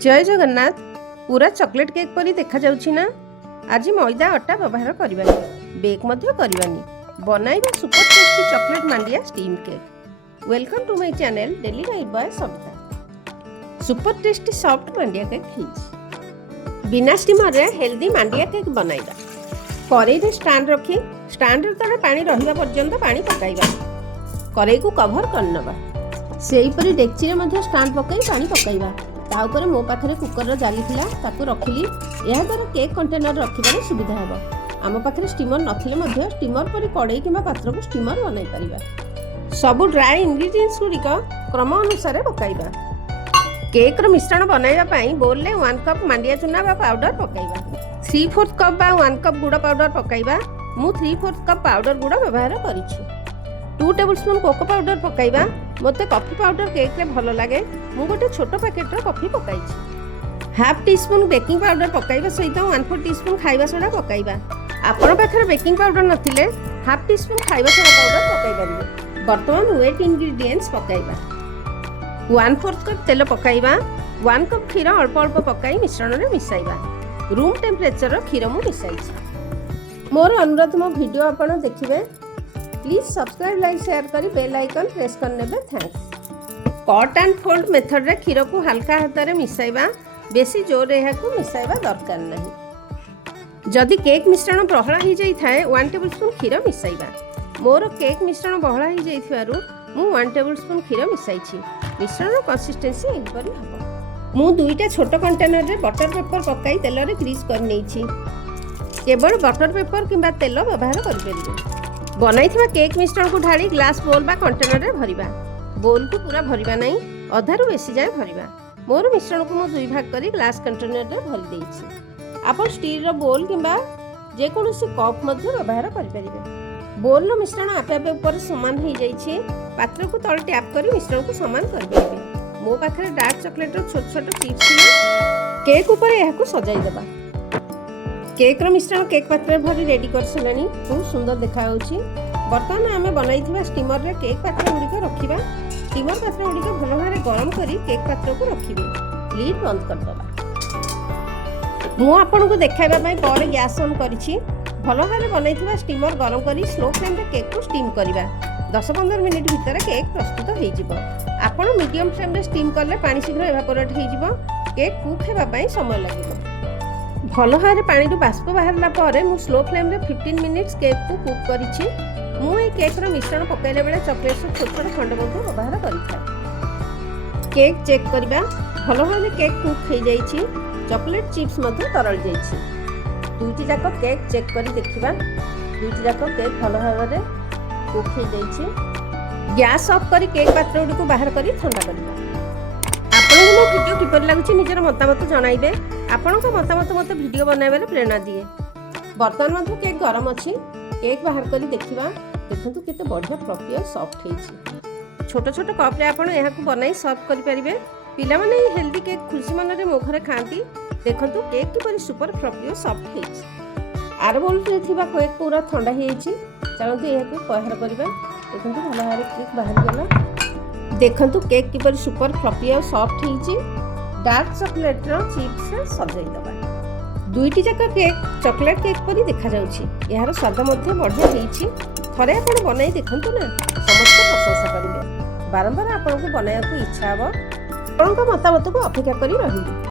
जय जगन्नाथ। पूरा chocolate cake परी देखा जाउछि ना। आज मैदा अटा व्यवहार करबानी, बेक मध्य करबानी, बनाइबा सुपर टेस्टी चॉकलेट मांडिया steam cake. Welcome to my channel daily guide by Savita. Super tasty soft मांडिया केक फ्रीज बिना स्टीमर रे हेल्दी मांडिया केक बनाइबा। करेई रे स्टैंड रखी स्टैंड रे तले पानी रहिबा पर्यंत पानी पकाइबा। करेई को कवर करनबा। सेही परी डेक्ची रे मध्य स्टैंड पकाई पानी पकाइबा। ता ऊपर मो पाखरे कुकर जाली थिला ताकू रखिली। एहा द्वारा केक कंटेनर रखिबारे सुविधा हेबो। आम पाखरे स्टीमर नथिले मध्य स्टीमर परी कड़ाई किंबा पात्र को स्टीमर बनाई परिबा। सबु ड्राई इंग्रेडिएंट्स गुडी को क्रम अनुसार पकाइबा। केक रो मिश्रण बनाइबा पई बोल ले 1 कप मांडिया चूना बा पाउडर पकाइबा। 3/4 कप बा 1 कप गुड़ पाउडर पकाइबा। मु 3/4 कप पाउडर गुड़ व्यवहार करिछु। 2 टेबलस्पून कोको पाउडर पकाइबा। मते कॉफी पाउडर केक रे भलो लागे। मु गोटे छोट पैकेट रो कॉफी पकाइछि। Half teaspoon baking powder पकाइबा सहित 1/4 टी स्पून खाइबा सोडा पकाइबा। आपण पाखरे बेकिंग पाउडर नथिले हाफ टी स्पून खाइबा सोडा पाउडर पकाइ परिबे। वर्तमान वेट इंग्रेडिएंट्स पकाइबा। 1/4 कप तेल पकाइबा। 1 कप क्षीर अल्प अल्प पकाई मिश्रण रे मिसाइबा। रूम टेम्परेचर रो क्षीर मु मिसाइछि। मोर अनुरोध मो वीडियो आपण देखिबे। प्लीज सब्सक्राइब लाइक शेयर करी बेल आइकन प्रेस करने में thanks. Cut and fold method रे क्षीर को हल्का हाथ रे मिसाइबा। बेसी जोर एहा को मिसाइबा दरकार नहीं। जदि केक मिश्रण बहला ही जाई थाए 1 टेबलस्पून क्षीर मिसाइबा। मोर केक मिश्रण बहला ही जाइथिबारु मु 1 टेबलस्पून क्षीर मिसाइछि। मिश्रण कंसिस्टेंसी एही परि हबो। मु दुईटा छोट कंटेनर रे बटर पेपर पकाई तेल रे ग्रीस कर नेछि। केवल बटर पेपर किंबा तेल व्यवहार करि परिबे। बनाइथिबा केक मिश्रण को ढाली ग्लास बोल बा कंटेनर रे भरिबा। बोल को पूरा भरिबा नहीं, अधारु बेसी जाय भरिबा। मोर मिश्रण को मु दुई भाग करी ग्लास कंटेनर रे भरि देइछि। आपण स्टील रो बोल किंबा जे कोनोसी कप मध्ये व्यवहार करि परिबे। बोल रो मिश्रण आपे आपे ऊपर समान हो जाइछि। पात्र को तळ टैप करी मिश्रण को समान कर परिबे। मो पाखरे डार्क चॉकलेट रो छोट छोट चिप्स केक ऊपर एहा को सजाई देबा। केक रो मिश्रण केक पात्र रे भरी रेडी कर सलानी। बहुत सुंदर देखा होछि। वर्तमान आमे बनाइथिबा स्टीमर रे केक पात्र गुडी को रखिबा। स्टीमर पात्र गुडी को भलो भारे गरम करी केक पात्र को रखिबे। लीड बंद कर दबा। मु आपन को देखाइबा पई पर गैस ऑन करिछि। भलो भारे बनाइथिबा स्टीमर गरम करी स्लो फ्लेम रे केक को स्टीम करिबा। 10-15 मिनिट भितर केक प्रस्तुत हो जिवो। आपन मीडियम फ्लेम रे स्टीम करले पानी शीघ्र एवापोरेट हो जिवो। केक कुक हेबा पई समय लागिबो। भलो भारे पानी रु बाष्प बाहरला पारे मु स्लो फ्लेम रे 15 मिनिट्स केक को कुक करिछि। मु ए केक रो मिश्रण पकाइले बेले चॉकलेट से छोट छोट खंड मध्ये व्यवहार करिथा। केक चेक करबा। भलो भारे केक कुक हो जाइछि। चॉकलेट चिप्स मध्ये तरल जाइछि। दुईटी जाक केक चेक करी देखिबा। दुईटी जाक केक भलो भारे कुक हो जाइछि। गैस ऑफ करी केक पात्र गुडी को बाहर करी ठंडा करबा। आपन को मो वीडियो किपर लागुछि निजर मतामत जणाइबे। आपन को मतामत मते वीडियो बनाइबारे प्रेरणा दिए। बर्तन मध्ये केक गरम अछि। केक बाहर करी देखिबा। देखंतु केते बढ़िया फ्लफी और सॉफ्ट हेछि। छोट छोट कप रे आपन एहा को बनाई सर्व करि परिबे। पिला माने हेल्दी केक खुशी मन रे मो घरे खांती। देखंतु केक कि परि सुपर फ्लफी और सॉफ्ट हेछि। आर बोल रे थिबा केक पूरा ठंडा हेछि। चलंतु एहा को बाहर करबा। देखंतु भलो भारे केक बाहर गेला। देखंतु केक कि परि सुपर फ्लफी और सॉफ्ट हेछि। डार्क चॉकलेट रो चिप्स से सजाई दबा। दुईटी जाक केक चॉकलेट केक परी देखा जाउछि। यार स्वाद मध्ये बढ़िया हेछि। थरे आपण बनाई देखंतु ना, समस्त प्रशंसा करिवे। बारंबार आपण को बनाया को इच्छा हबो। आपण को मतामत को अपेक्षा करी रहिबे।